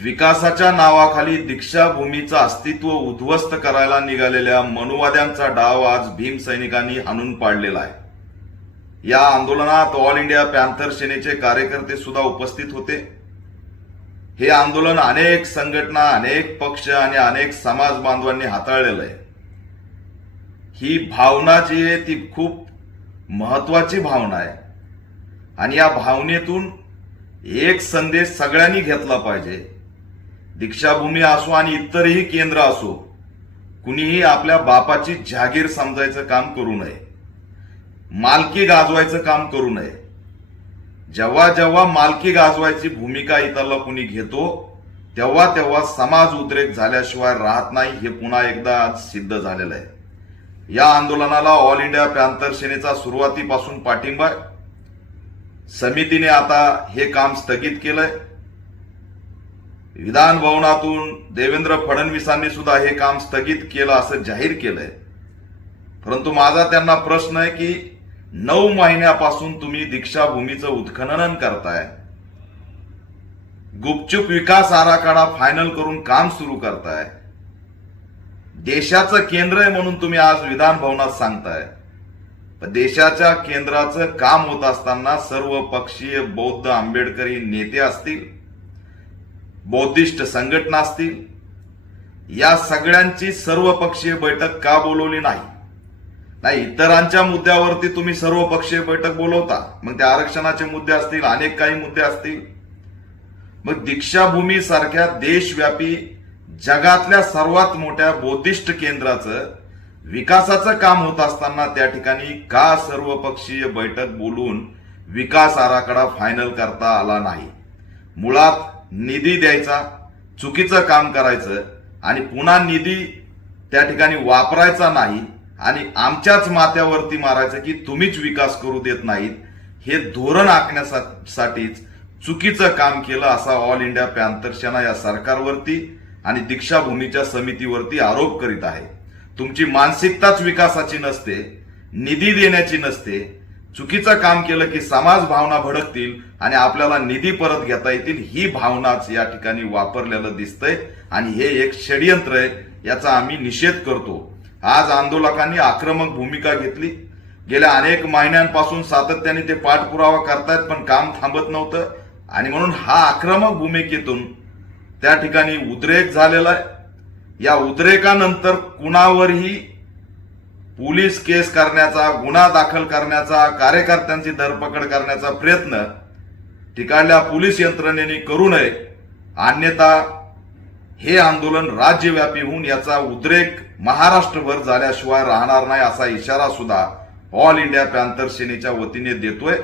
विकासाच्या नावाखाली दीक्षाभूमीचं अस्तित्व उद्ध्वस्त करायला निघालेल्या मनुवाद्यांचा डाव आज भीम सैनिकांनी हाणून पाडलेला आहे। या आंदोलनात ऑल इंडिया पॅन्थर सेनेचे कार्यकर्ते सुद्धा उपस्थित होते। हे आंदोलन अनेक संघटना, अनेक पक्ष आणि अनेक समाज बांधवांनी हाताळलेलं आहे। ही भावना जी आहे ती खूप महत्वाची भावना आहे आणि या भावनेतून एक संदेश सगळ्यांनी घेतला पाहिजे। दीक्षाभूमी असो आणि इतरही केंद्र असो, कुणीही आपल्या बापाची जागीर समजायचं काम करू नये, मालकी गाजवायचं काम करू नये। जेव्हा जेव्हा मालकी गाजवायची भूमिका इतरला कुणी घेतो तेव्हा तेव्हा समाज उद्रेक झाल्याशिवाय राहत नाही, हे पुन्हा एकदा आज सिद्ध झालेलं आहे। या आंदोलनाला ऑल इंडिया पॅन्थर सेनेचा सुरुवातीपासून पाठिंबा आहे। समितीने आता हे काम स्थगित केलंय। विधान भवनातून देवेंद्र फडणवीसांनी सुद्धा हे काम स्थगित केलं असं जाहीर केलंय। परंतु माझा त्यांना प्रश्न आहे की 9 महिन्यापासून तुम्ही दीक्षाभूमीचं उत्खनन करताय, गुपचूप विकास आराखडा फायनल करून काम सुरू करताय, देशाचं केंद्र आहे म्हणून तुम्ही आज विधान भवनात सांगताय। देशाच्या केंद्राचं काम होत असताना सर्व पक्षीय बौद्ध आंबेडकरी नेते असतील, बौद्धिस्ट संघटना असतील, या सगळ्यांची सर्वपक्षीय बैठक का बोलवली नाही? इतरांच्या मुद्द्यावरती तुम्ही सर्वपक्षीय बैठक बोलवता, मग त्या आरक्षणाचे मुद्दे असतील, अनेक काही मुद्दे असतील। मग दीक्षाभूमी सारख्या देशव्यापी जगातल्या सर्वात मोठ्या बौद्धिस्ट केंद्राचं विकासाचं काम होत असताना त्या ठिकाणी का सर्वपक्षीय बैठक बोलून विकास आराखडा फायनल करता आला नाही? मुळात निधी द्यायचा, चुकीचं काम करायचं आणि पुन्हा निधी त्या ठिकाणी वापरायचा नाही आणि आमच्याच माथ्यावरती मारायचं की तुम्हीच विकास करू देत नाहीत, हे धोरण आखण्यासाठीच चुकीचं काम केलं असा ऑल इंडिया पॅन्थर सेना या सरकारवरती आणि दीक्षाभूमीच्या समितीवरती आरोप करीत आहे। तुमची मानसिकताच विकासाची नसते, निधी देण्याची नसते। चुकीचं काम केलं की समाज भावना भडकतील आणि आपल्याला निधी परत घेता येतील, ही भावनाच या ठिकाणी वापरलेलं दिसतंय आणि हे एक षडयंत्र आहे, याचा आम्ही निषेध करतो। आज आंदोलकांनी आक्रमक भूमिका घेतली। गेल्या अनेक महिन्यांपासून सातत्याने ते पाठपुरावा करतायत, पण काम थांबत नव्हतं आणि म्हणून हा आक्रमक भूमिकेतून त्या ठिकाणी उद्रेक झालेला आहे। या उद्रेकानंतर कुणावरही पोलीस केस करण्याचा, गुन्हा दाखल करण्याचा, कार्यकर्त्यांची धरपकड करण्याचा प्रयत्न तिकडल्या पोलीस यंत्रणेने करू नये, अन्यथा हे आंदोलन राज्यव्यापी होऊन याचा उद्रेक महाराष्ट्रभर झाल्याशिवाय राहणार नाही, असा इशारा सुद्धा ऑल इंडिया पॅन्थर सेनेच्या वतीने देतोय।